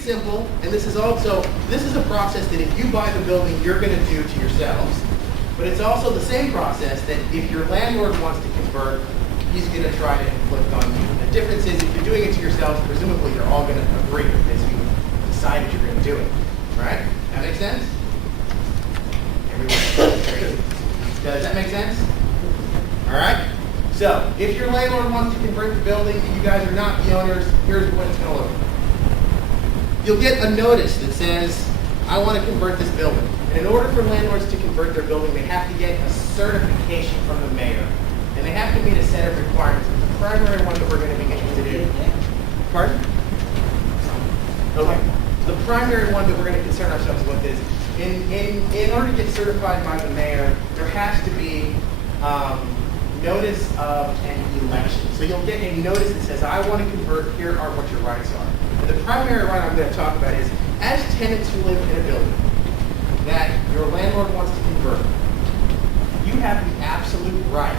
simple, and this is a process that if you buy the building, you're going to do to yourselves. But it's also the same process that if your landlord wants to convert, he's going to try to inflict on you. The difference is if you're doing it to yourselves, presumably you're all going to agree because you decided you're going to do it. Right? That make sense? Everyone? Does that make sense? All right? So, if your landlord wants to convert the building and you guys are not the owners, here's what it's going to look like. You'll get a notice that says, I want to convert this building. And in order for landlords to convert their building, they have to get a certification from the mayor. And they have to meet a set of requirements. The primary one that we're going to be interested in. Pardon? Okay. The primary one that we're going to concern ourselves with is, in order to get certified by the mayor, there has to be notice of an election. So you'll get a notice that says, I want to convert, here are what your rights are. And the primary right I'm going to talk about is, as tenants who live in a building that your landlord wants to convert, you have the absolute right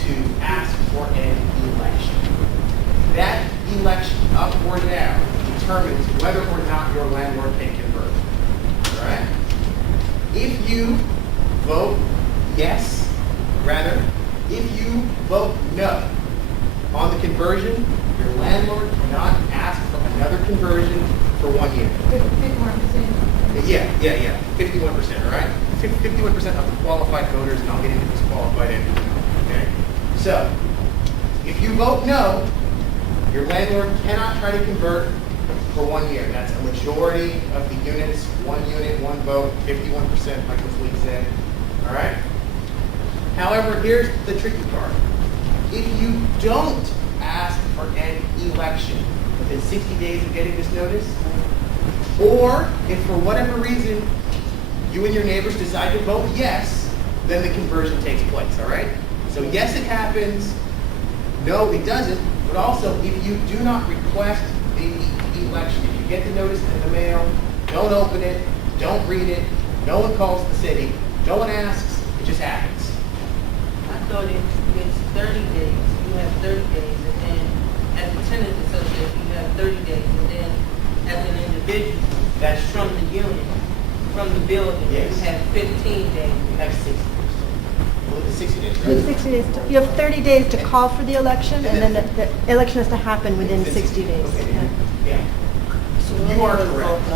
to ask for an election. That election, up or down, determines whether or not your landlord can convert. All right? If you vote yes, if you vote no on the conversion, your landlord cannot ask for another conversion for 1 year. 51%. Yeah. 51%, all right? 51% of the qualified voters, and I'll get into disqualified entities. Okay? So, if you vote no, your landlord cannot try to convert for 1 year. That's a majority of the units, 1 unit, 1 vote, 51%, like Ms. Lee said. All right? However, here's the tricky part. If you don't ask for an election within 60 days of getting this notice, or if for whatever reason you and your neighbors decide to vote yes, then the conversion takes place, all right? So yes, it happens. No, it doesn't. But also, if you do not request the election, if you get the notice in the mail, don't open it, don't read it, no one calls the city, no one asks, it just happens. I thought it's 30 days. You have 30 days, and then as a tenant association, you have 30 days, and then as an individual, That's from the unit, from the building, Yes. you have 15 days. You have 60. Well, it's 60 days, You have right? 60 days. You have 30 days to call for the election, and then the election has to happen within 60 days. Okay. Yeah. Yeah. You are correct.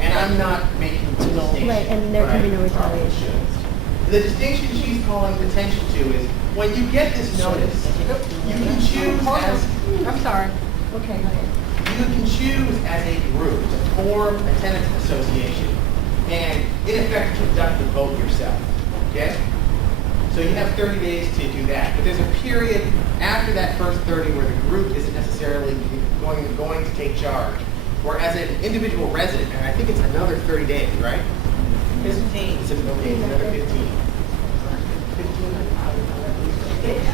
And I'm not making the distinction. Right, and there can be no retaliation. The distinction she's calling attention to is when you get this notice, you can choose as I'm sorry. Okay, go ahead. you can choose as a group to form a tenants association and in effect conduct the vote yourself. Okay? So you have 30 days to do that. But there's a period after that first 30 where the group isn't necessarily going to take charge. Or as an individual resident, and I think it's another 30 days, right? 15. It's another 15.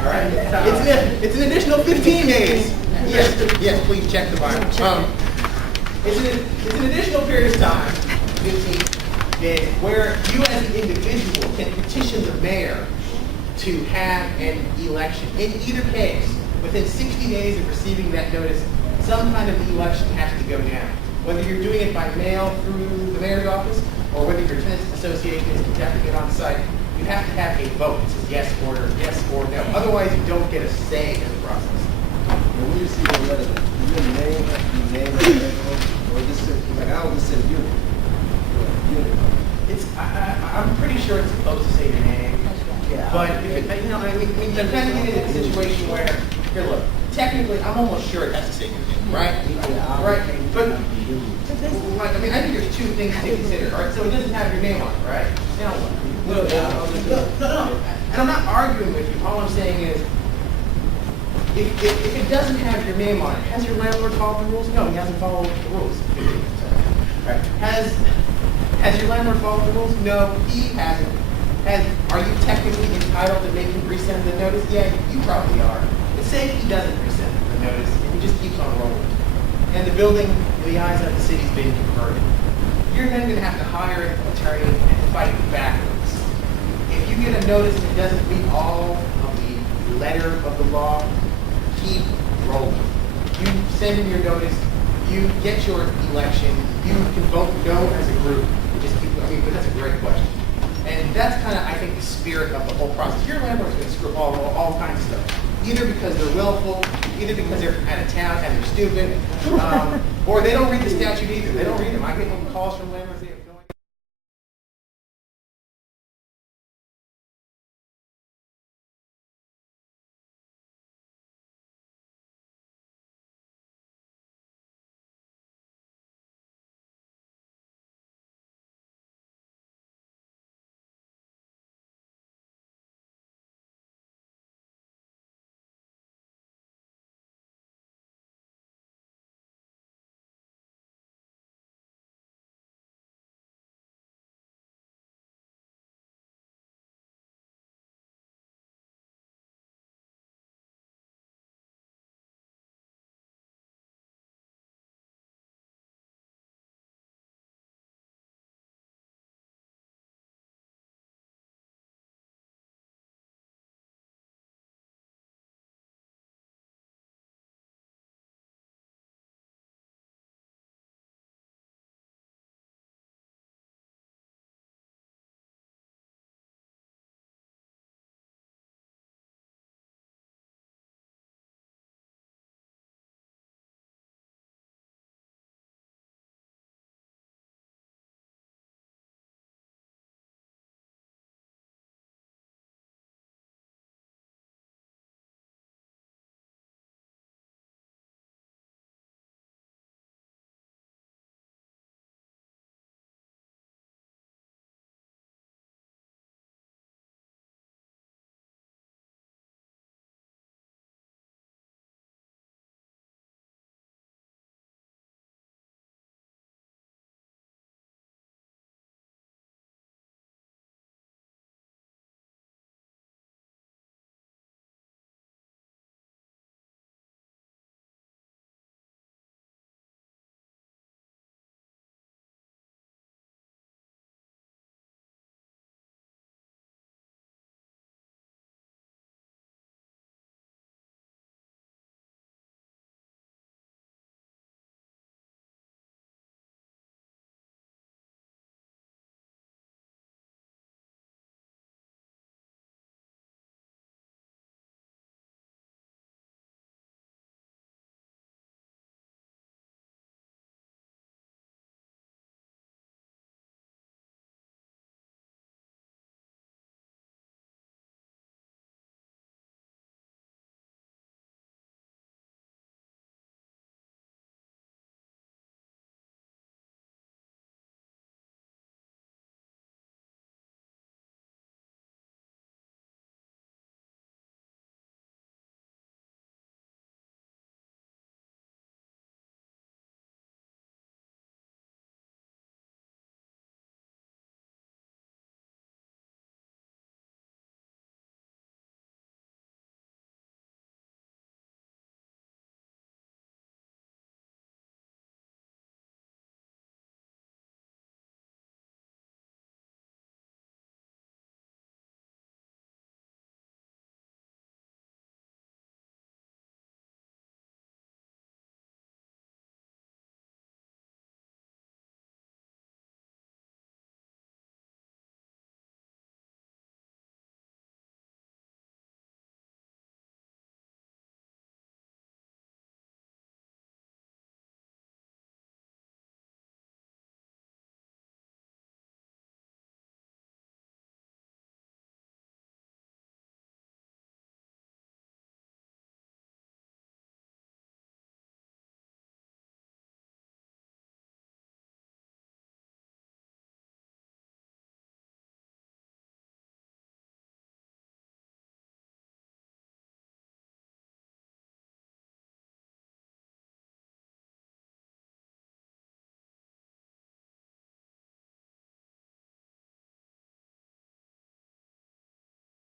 All right. It's an additional 15 days. Yes, please check the Bible. It's an additional period of time, 15 days, where you as an individual can petition the mayor to have an election. In either case, within 60 days of receiving that notice, some kind of election has to go down. Whether you're doing it by mail through the mayor's office, or whether your tenants association is conducting it on site, you have to have a vote. It says yes or no. Otherwise, you don't get a say in the process. When you receive a letter, do your name have to be named or just say, like I would just say unit? I'm pretty sure it's supposed to say your name. But if it, you kind of get into a situation where, here, look, technically, I'm almost sure it has to say your name, right? Right. But I think there's two things to consider. All right, so it doesn't have your name on it, right? Now what? And I'm not arguing with you. All I'm saying is, if it doesn't have your name on it, has your landlord followed the rules? No, he hasn't followed the rules. Right. Has your landlord followed the rules? No, he hasn't. Are you technically entitled to make him resend the notice? Yeah, you probably are. But say he doesn't resend the notice and he just keeps on rolling. And the building, in the eyes of the city, is being converted. You're then going to have to hire an attorney and fight backwards. If you get a notice that doesn't meet all of the letter of the law, keep rolling. You send in your notice, you get your election, you can vote no as a group. Just keep, I mean, but that's a great question. And that's kind of, I think, the spirit of the whole process. Your landlord's going to screw all kinds of stuff. Either because they're willful, either because they're from out of town and they're stupid, or they don't read the statute either. They don't read them. I get calls from landlords.